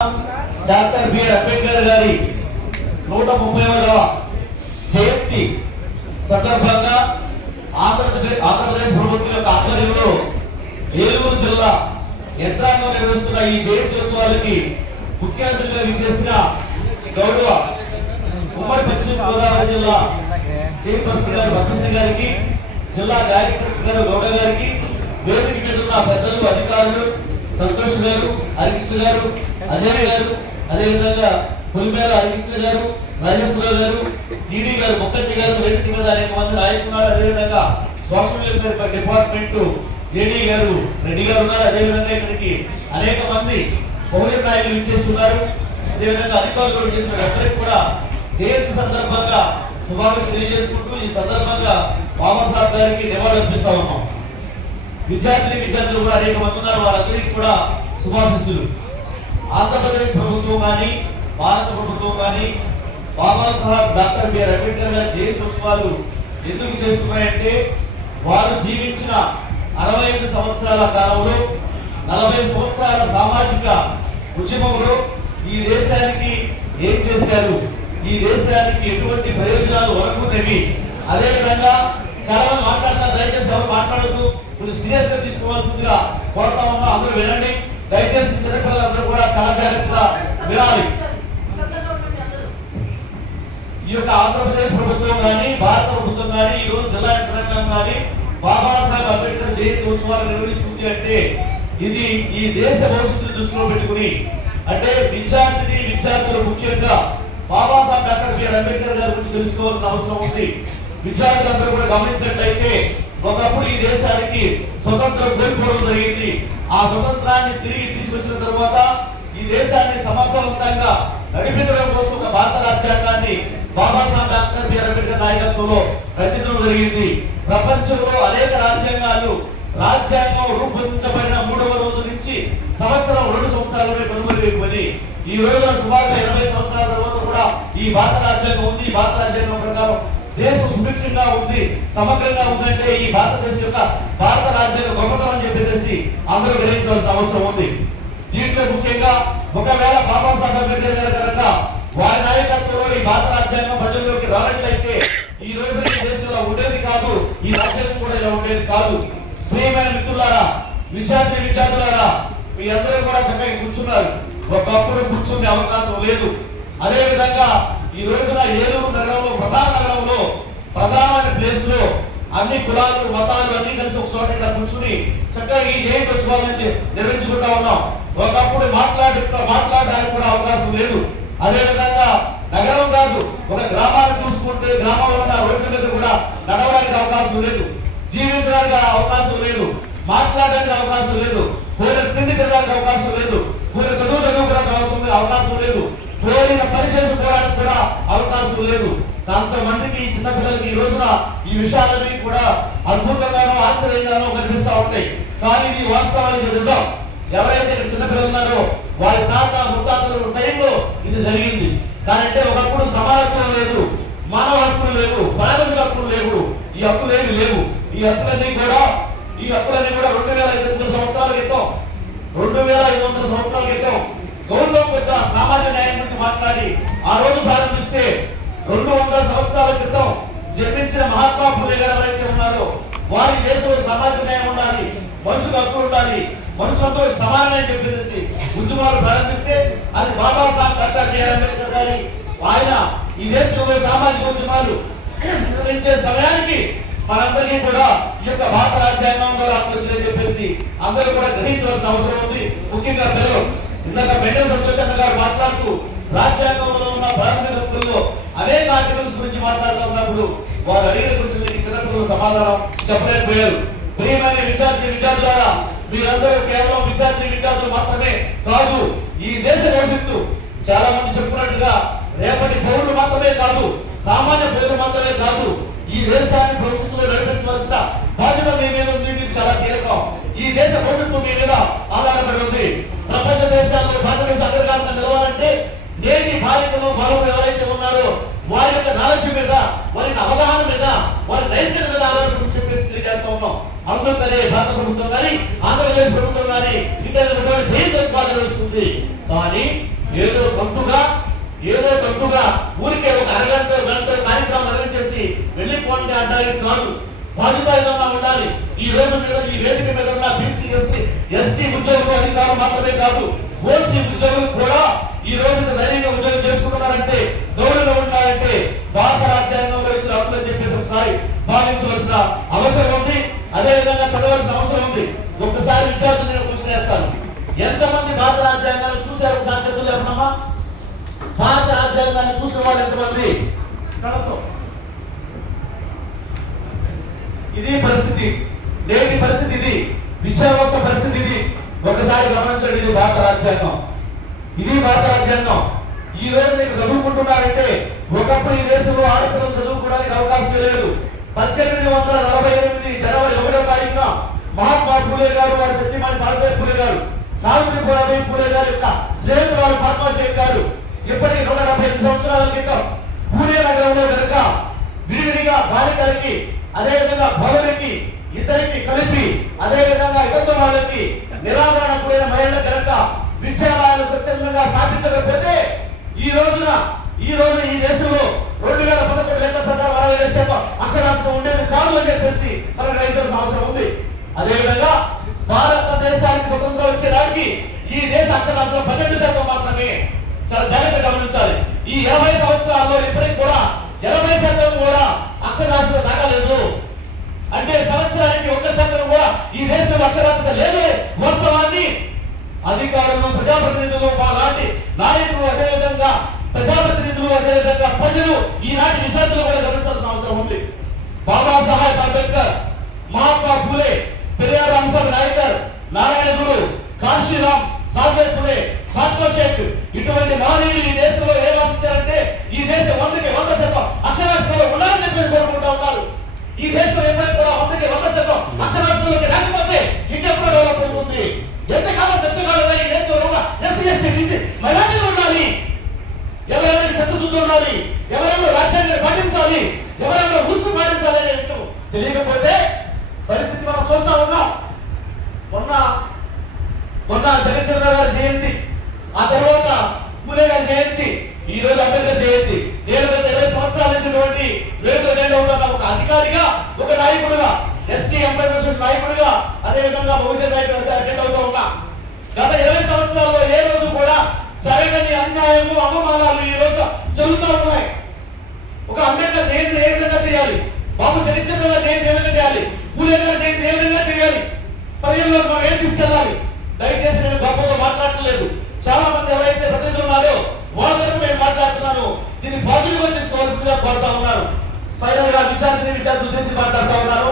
Doctor BR Ambedkar గారి 130వ జయంతి సందర్భంగా ఆంధ్రప్రదేశ్ ప్రభుత్వం యొక్క ఆధ్వర్యంలో ఏలూరు జిల్లా యంత్రాంగం నిర్వహిస్తున్న ఈ జయంతి ఉత్సవాలకి ముఖ్య అతిథిగా విచ్చేసిన గౌరవ ఉమ్మడి పశ్చిమ గోదావరి జిల్లా చైర్పర్సన్ గారు పద్మశ్రీ గారికి, జిల్లా డైరెక్టర్ గారు గౌడ గారికి, వేదిక మీద ఉన్న పెద్దలు, అధికారులు, సంతోష్ గారు, హరికృష్ణ గారు, అజయ్ గారు, అదేవిధంగా పులిమేర హరికృష్ణ గారు, రాజేశ్వరరావు గారు, డిడి గారు, ముక్కటి గారు, వేదిక మీద అనేక మంది నాయకులు, అదేవిధంగా సోషల్ వెల్ఫేర్ డిపార్ట్మెంట్ జేడీ గారు, రెడ్డి గారు ఉన్నారు. అదేవిధంగా ఇక్కడికి అనేక మంది బహుజన నాయకులు విచ్చేస్తున్నారు. అదేవిధంగా అధికారులు విచ్చేసిన అందరికీ కూడా జయంతి సందర్భంగా శుభాకాంక్షలు తెలియజేసుకుంటూ ఈ సందర్భంగా బాబాసాహెబ్ గారికి నివాళులు అర్పిస్తా ఉన్నాం. విద్యార్థులు కూడా అనేక మంది ఉన్నారు, వారందరికీ కూడా శుభాశిస్సులు. ఆంధ్రప్రదేశ్ ప్రభుత్వం కానీ భారత ప్రభుత్వం కానీ బాబాసాహెబ్ డాక్టర్ బిఆర్ అంబేద్కర్ గారి జయంతి ఉత్సవాలు ఎందుకు చేస్తున్నాయంటే, వారు జీవించిన 65 సంవత్సరాల కాలంలో 40 సంవత్సరాల సామాజిక ఉద్యమంలో ఈ దేశానికి ఏం చేశారు, ఈ దేశానికి ఎటువంటి ప్రయోజనాలు వరకున్నవి, అదేవిధంగా చాలా మంది మాట్లాడుతున్నారు. దయచేసి ఎవరు మాట్లాడద్దు, కొంచెం సీరియస్ గా తీసుకోవాల్సిందిగా కోరుతా ఉన్నా. అందరూ వినండి దయచేసి. చిన్నపిల్లలందరూ కూడా చాలా జాగ్రత్తగా వినాలి. ఈ యొక్క ఆంధ్రప్రదేశ్ ప్రభుత్వం కానీ భారత ప్రభుత్వం కానీ ఈ రోజు జిల్లా యంత్రాంగం కానీ బాబాసాహెబ్ అంబేద్కర్ జయంతి ఉత్సవాలు నిర్వహిస్తుంది అంటే, ఇది ఈ దేశ భవిష్యత్తును దృష్టిలో పెట్టుకుని, అంటే విద్యార్థులు ముఖ్యంగా బాబాసాహెబ్ డాక్టర్ బిఆర్ అంబేద్కర్ గారి గురించి తెలుసుకోవాల్సిన అవసరం ఉంది. విద్యార్థులందరూ కూడా గమనించినట్లయితే, ఒకప్పుడు ఈ దేశానికి స్వతంత్రం కోల్పోవడం జరిగింది. ఆ స్వతంత్రాన్ని తిరిగి తీసుకొచ్చిన తర్వాత ఈ దేశాన్ని సమర్థవంతంగా నడిపించడం కోసం ఒక భారత రాజ్యాంగాన్ని బాబాసాహెబ్ డాక్టర్ బిఆర్ అంబేద్కర్ నాయకత్వంలో రచించడం జరిగింది. ప్రపంచంలో అనేక రాజ్యాంగం రూపొందించబడిన 3వ రోజు నుంచి 2 సంవత్సరాలనే కనుమరుగైపోయి ఈ రోజున సుమారుగా 80 సంవత్సరాల తర్వాత కూడా ఈ భారత రాజ్యాంగం ఉంది. ఈ భారత రాజ్యాంగం ప్రకారం దేశం సుభిక్షంగా ఉంది, సమగ్రంగా ఉందంటే ఈ భారతదేశం యొక్క భారత రాజ్యాంగ గొప్పతనం అని చెప్పేసి అందరూ గ్రహించవలసిన అవసరం ఉంది. దీంట్లో ముఖ్యంగా ఒకవేళ బాబాసాహెబ్ అంబేద్కర్ గారి కనుక వారి నాయకత్వంలో ఈ భారత రాజ్యాంగం ప్రజల్లోకి రానట్లయితే ఈ రోజున ఈ దేశంలో ఉండేది కాదు, ఈ రాజ్యాంగం కూడా ఇలా ఉండేది కాదు. ప్రియమైన మిత్రులారా, విద్యార్థులారా, మీ అందరూ కూడా చక్కగా కూర్చున్నారు. ఒకప్పుడు కూర్చునే అవకాశం లేదు. అదే విధంగా ఈ రోజున ఏలూరు నగరంలో ప్రధానమైన ప్లేస్ లో అన్ని కులాలు, మతాలు అన్ని కలిసి ఒక చోట కూర్చుని చక్కగా ఈ జయంతి ఉత్సవాలను నిర్వహించుకుంటా ఉన్నాం. ఒకప్పుడు మాట్లాడడానికి కూడా అవకాశం లేదు. అదే విధంగా నగరం కాదు, ఒక గ్రామాన్ని చూసుకుంటే గ్రామంలో ఉన్న రోడ్ల మీద కూడా నడవడానికి అవకాశం లేదు, జీవించడానికి అవకాశం లేదు, మాట్లాడడానికి అవకాశం లేదు, కోరిన తిండి తినడానికి అవకాశం లేదు, కోరిన చదువుకోవడానికి అవకాశం లేదు, కోరిన పని చేసుకోవడానికి కూడా అవకాశం లేదు. అంతమందికి చిన్నపిల్లలకి ఈ రోజున ఈ విషయాలన్నీ కూడా అద్భుతంగానో ఆశ్చర్యంగానో కనిపిస్తూ ఉంటాయి. కానీ ఇది వాస్తవానికి నిజం. ఎవరైతే చిన్నపిల్లలు ఉన్నారో వారి తాత ముత్తాతల టైంలో ఇది జరిగింది. కానీ ఒకప్పుడు సమానత్వం లేదు, మానవ హక్కులు లేవు, ప్రాథమిక హక్కులు లేవు, ఈ హక్కులేవి లేవు. ఈ హక్కులన్నీ కూడా 2500 సంవత్సరాల క్రితం 2500 సంవత్సరాల క్రితం గౌరవం పెద్ద సామాజిక న్యాయం గురించి మాట్లాడి ఆ రోజు ప్రారంభిస్తే 200 సంవత్సరాల క్రితం జన్మించిన మహాత్మా ఫులే గారు ఎవరైతే ఉన్నారో వారి దేశంలో సామాజిక న్యాయం ఉండాలి, మనుషులకు హక్కులు ఉండాలి, మనుషులతో సమానమే చెప్పేసి ఉద్యమాలు ప్రారంభిస్తే అది బాబాసాహెబ్ డాక్టర్ బిఆర్ అంబేద్కర్ గారి ఆయన ఈ దేశంలో సామాజిక ఉద్యమాలు నిర్వహించే సమయానికి మనందరికీ కూడా ఈ యొక్క భారత రాజ్యాంగంలో వచ్చిందని చెప్పేసి అందరూ కూడా గ్రహించవలసిన అవసరం ఉంది. ముఖ్యంగా పిల్లలు, ఇందాక మెండల్ సంతోష్ గారు మాట్లాడుతూ రాజ్యాంగంలో ఉన్న ప్రాథమిక హక్కుల్లో అనేక ఆర్టికల్స్ గురించి మాట్లాడుతూ ఉన్నప్పుడు వారు అడిగిన క్వశ్చన్లకి చిన్నపిల్లలు సమాధానం చెప్పలేకపోయారు. ప్రియమైన విద్యార్థులారా, మీరందరూ కేవలం విద్యార్థులు మాత్రమే కాదు, ఈ దేశ భవిష్యత్తు చాలా మంది చెప్పుకున్నట్టుగా రేపటి పౌరులు మాత్రమే కాదు, సామాన్య పౌరులు మాత్రమే కాదు, ఈ దేశాన్ని భవిష్యత్తులో నడిపించవలసిన బాధ్యత మీ మీద ఉంది. మీకు చాలా కీలకం. ఈ దేశ భవిష్యత్తు మీ మీద ఆధారపడి ఉంది. ప్రపంచ దేశాల్లో భారతదేశ అగ్రగామిగా నిలవాలంటే నేటి బాలికలు బరువులు ఎవరైతే ఉన్నారో వారి యొక్క నాలెడ్జ్ మీద, వారి అవగాహన మీద, వారి నైతికత మీద ఆధారపడి చెప్పేసి తెలియజేస్తా ఉన్నాం. అందుకనే భారత ప్రభుత్వం కానీ ఆంధ్రప్రదేశ్ ప్రభుత్వం కానీ ఇంటర్ జయంతి నిర్వహిస్తుంది. కానీ ఏదో తంతుగా ఊరికే ఒక అరగంట గంట కార్యక్రమం నిర్వహించేసి వెళ్ళిపోండి అంటానికి కాదు, బాధ్యతాయుతంగా ఉండాలి. ఈ రోజు మీద ఈ వేదిక మీద ఉన్న బీసీ ఎస్టీ ఉద్యోగులు అధికారులు మాత్రమే కాదు, ఓసీ ఉద్యోగులు కూడా ఈ రోజు ధైర్యంగా ఉద్యోగం చేసుకుంటున్నారంటే, గౌరవంగా ఉన్నారంటే భారత రాజ్యాంగంలో ఇచ్చిన హక్కులు అని చెప్పేసి ఒకసారి భావించవలసిన అవసరం ఉంది. అదే విధంగా చదవాల్సిన అవసరం ఉంది. ఒక్కసారి విద్యార్థులు నేను క్వశ్చన్ వేస్తాను, ఎంతమంది భారత రాజ్యాంగాన్ని చూశారు? ఒకసారి చేతులు లేపనమ్మా. భారత రాజ్యాంగాన్ని చూసిన వాళ్ళు ఎంతమంది? ఇది పరిస్థితి, నేటి పరిస్థితి ఇది, విద్యావ్యవస్థ పరిస్థితి ఇది. ఒకసారి గమనించండి, ఇది భారత రాజ్యాంగం, ఇది భారత రాజ్యాంగం. ఈ రోజు మీకు చదువుకుంటున్నారంటే ఒకప్పుడు ఈ దేశంలో ఆడపిల్లలు చదువుకోవడానికి అవకాశం లేదు. 1848 జనవరి 1వ తారీఖున మహాత్మా పూలే గారు, వారి సత్యమణి సావిత్రిబాయి పూలే గారి యొక్క స్నేహితురాలు ఫాతిమా షేక్ గారు ఇప్పటికి 175 సంవత్సరాల క్రితం పూణే నగరంలో కనుక విడివిడిగా బాలికలకి, అదేవిధంగా భవనకి ఇద్దరికి కలిపి, అదేవిధంగా ఇతర వాళ్ళకి నిరాదరణ కూడిన మహిళల కనుక విద్యాలయాలు స్వచ్ఛందంగా స్థాపించకపోతే ఈ రోజు ఈ దేశంలో 2011 లెక్కల ప్రకారం 60% అక్షరాస్యత ఉండేది కాదు అని చెప్పేసి మనకు గ్రహించాల్సిన అవసరం ఉంది. అదేవిధంగా భారతదేశానికి స్వతంత్రం వచ్చేదానికి ఈ దేశ అక్షరాస్యత 12% మాత్రమే. చాలా జాగ్రత్తగా గమనించాలి. ఈ 20 సంవత్సరాల్లో ఇప్పటికి కూడా 80% కూడా అక్షరాస్యత దాటలేదు. అంటే సంవత్సరానికి 1% కూడా ఈ దేశంలో అక్షరాస్యత లేదు. వాస్తవాన్ని అధికారులు, ప్రజాప్రతినిధులు, మా లాంటి నాయకులు, అదేవిధంగా ప్రజాప్రతినిధులు, అదేవిధంగా ప్రజలు, ఈనాటి విద్యార్థులు కూడా గమనించాల్సిన అవసరం ఉంది. బాబాసాహెబ్ అంబేద్కర్, మహాత్మా పూలే, పెరియార్ రామస్వామి నాయకర్, నారాయణ గురు, కాశీరామ్, సావిత్రి పూలే, ఫాతిమా షేక్ ఇటువంటి మహనీయులు ఈ దేశంలో ఏం ఆశించారంటే ఈ దేశం 100% అక్షరాస్యతలో ఉండాలని చెప్పేసి కోరుకుంటా ఉన్నారు. ఈ దేశం ఎప్పుడైనా కూడా 100% అక్షరాస్యతలోకి రాకపోతే ఇంకెప్పుడు డెవలప్ అవుతుంది? ఎంతకాలం దక్షకాలంగా ఈ దేశంలో ఎస్సీ ఎస్టీ బీసీ మైనారిటీలు ఉండాలి, ఎవరైనా చిత్తశుద్ధి ఉండాలి, ఎవరైనా రాజ్యాంగాన్ని పాటించాలి, ఎవరైనా రూల్స్ పాటించాలి అనే విషయం తెలియకపోతే పరిస్థితి మనం చూస్తా ఉన్నాం. మొన్న జగన్చంద్ర గారి జయంతి, ఆ తర్వాత పూలే గారి జయంతి, ఈ రోజు అంబేద్కర్ జయంతి. నేను గత 20 సంవత్సరాల నుంచి వేడుకలు ఒక అధికారిగా, ఒక నాయకుడుగా, ఎస్టీ ఎంప్లాయీస్ నాయకుడిగా, అదేవిధంగా బహుజన నాయకుడిగా అటెండ్ అవుతూ ఉన్నా. గత 20 సంవత్సరాల్లో ఏ రోజు కూడా జరగని అన్యాయము, అవమానాలు ఈ రోజు జరుగుతూ ఉన్నాయి. ఒక అంబేద్కర్ జయంతి ఏ విధంగా చేయాలి, బాబు జగన్చంద్ర గారి జయంతి ఏ విధంగా చేయాలి, పూలే గారి జయంతి ఏ విధంగా చేయాలి, ప్రజల్లో మనం ఏం తీసుకెళ్ళాలి? దయచేసి నేను గొప్పగా మాట్లాడలేదు. చాలా మంది ఎవరైతే ప్రతినిధులు ఉన్నారో వాళ్ళ వరకు నేను మాట్లాడుతున్నాను. దీన్ని పాజిటివ్ గా తీసుకోవాల్సిందిగా కోరుతా ఉన్నాను. ఫైనల్ గా విద్యార్థుల గురించి మాట్లాడుతా ఉన్నాను.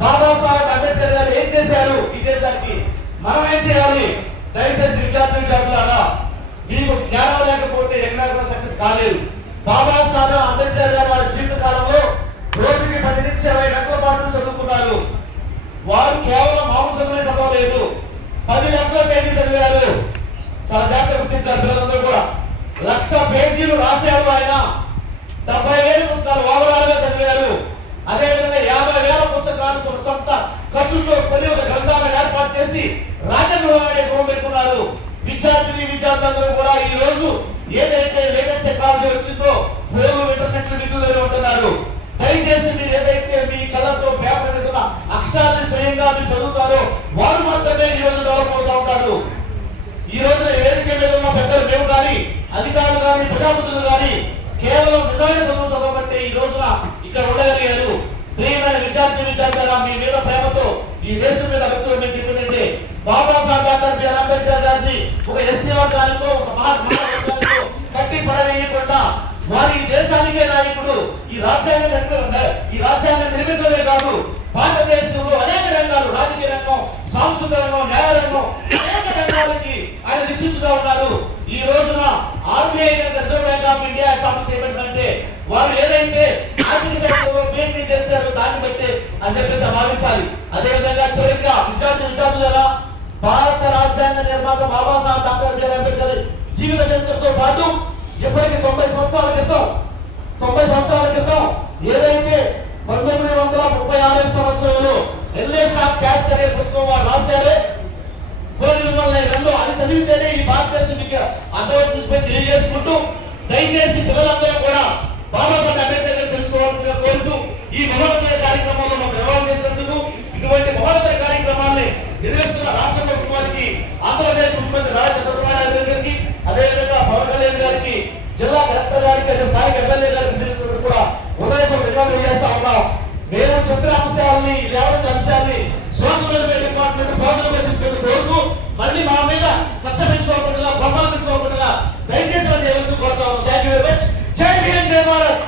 బాబాసాహెబ్ అంబేద్కర్ గారు ఏం చేశారు ఈ దేశానికి, మనం ఏం చేయాలి? దయచేసి విద్యార్థులారా, మీకు జ్ఞానం లేకపోతే ఎక్కడ కూడా సక్సెస్ కాలేదు. బాబాసాహెబ్ అంబేద్కర్ గారు వారి జీవిత కాలంలో రోజుకి 10 నుంచి 20 గంటల పాటు చదువుకున్నారు. వారు కేవలం మాంసమే చదవలేదు, 10 లక్షల పేజీలు చదివారు. చాలా జాగ్రత్త గుర్తించారు పిల్లలందరూ కూడా. 1,00,000 పేజీలు రాశారు ఆయన. 70,000 పుస్తకాలు ఓవరాల్గా చదివారు. అదేవిధంగా 50,000 పుస్తకాలు సొంత ఖర్చుతో కొన్ని ఒక గ్రంథాలను ఏర్పాటు చేసి రాజ్యాంగంలోనే పెట్టుకున్నారు. విద్యార్థులందరూ కూడా ఈ రోజు ఏదైతే లేటెస్ట్ టెక్నాలజీ వచ్చిందో ఫోన్లు, ఇంటర్నెట్ వీటిలో ఉంటున్నారు. దయచేసి మీరు ఏదైతే మీ కళ్ళతో పేపర్ మీద అక్షరాన్ని స్వయంగా మీరు చదువుతారో వారు మాత్రమే ఈ రోజు డెవలప్ అవుతూ ఉంటారు. ఈ రోజున వేదిక మీద ఉన్న పెద్దలు మేము కానీ, అధికారులు కానీ, ప్రజాప్రతినిధులు కానీ కేవలం నిజమైన చదువు చదవబట్టే ఈ రోజున ఇక్కడ ఉండగలిగారు. ప్రియమైన విద్యార్థులారా, మీ మీద ప్రేమతో ఈ దేశం మీద భక్తులు మేము చెప్పేదంటే బాబాసాహెబ్ అంబేద్కర్ గారిని ఒక ఎస్సీ వర్గానికో, ఒక మహాత్మా వర్గానికో కట్టి పడవేయకుండా వారి ఈ దేశానికే నాయకుడు. ఈ రాజ్యాంగం నిర్మించడమే కాదు, భారతదేశంలో అనేక రంగాలు, రాజకీయ రంగం, సాంస్కృతిక రంగం, న్యాయ రంగం, అనేక రంగాలకి ఆయన దీక్షిస్తుగా ఉన్నారు. ఈ రోజున RBI reserve bank of India స్థాపన చేయబడిందంటే వారు ఏదైతే ఆర్థిక శాఖలో పిహెచ్డీ చేశారో దాన్ని బట్టి అని చెప్పేసి భావించాలి. అదేవిధంగా చివరిగా విద్యార్థులారా, భారత రాజ్యాంగ నిర్మాత బాబాసాహెబ్ డాక్టర్ అంబేద్కర్ జీవిత చరిత్రతో పాటు ఇప్పటికి 90 సంవత్సరాల క్రితం ఏదైతే 1936 సంవత్సరంలో ఎలిమినేషన్ ఆఫ్ క్యాస్ట్ అనే పుస్తకం వారు రాశారే, కుల నిర్మూలన గ్రంథం, అది చదివితేనే ఈ భారతదేశం అర్థమవుతుంది. దయచేసి పిల్లలందరూ కూడా బాబాసాహెబ్ అంబేద్కర్ గారు తెలుసుకోవాల్సిందిగా కోరుతూ ఈ మహోన్నత కార్యక్రమంలో మనం నిర్వహణ చేసినందుకు ఇటువంటి మహోన్నత కార్యక్రమాన్ని నిర్వహిస్తున్న రాష్ట్ర ప్రభుత్వానికి ఆంధ్రప్రదేశ్ ముఖ్యమంత్రి నారా చంద్రబాబు నాయుడు గారికి అదేవిధంగా పవన్ కళ్యాణ్ గారికి జిల్లా కలెక్టర్ గారికి అదే స్థానిక ఎమ్మెల్యే గారికి కూడా ఉదయపూర్వక ధన్యవాదాలు చేస్తా ఉన్నాం. మేము చెప్పిన అంశాలని లేవనెత్తిన అంశాన్ని సోషల్ వెల్ఫేర్ డిపార్ట్మెంట్ పాజిటివ్గా తీసుకెళ్ళి కోరుతూ మళ్ళీ మా మీద కక్ష పెంచుకోకుండా ప్రమాదం పెంచుకోకుండా దయచేసి చేయవలసి కోరుతా ఉన్నాం. Thank you very much. జై భీమ్, జై భారత్.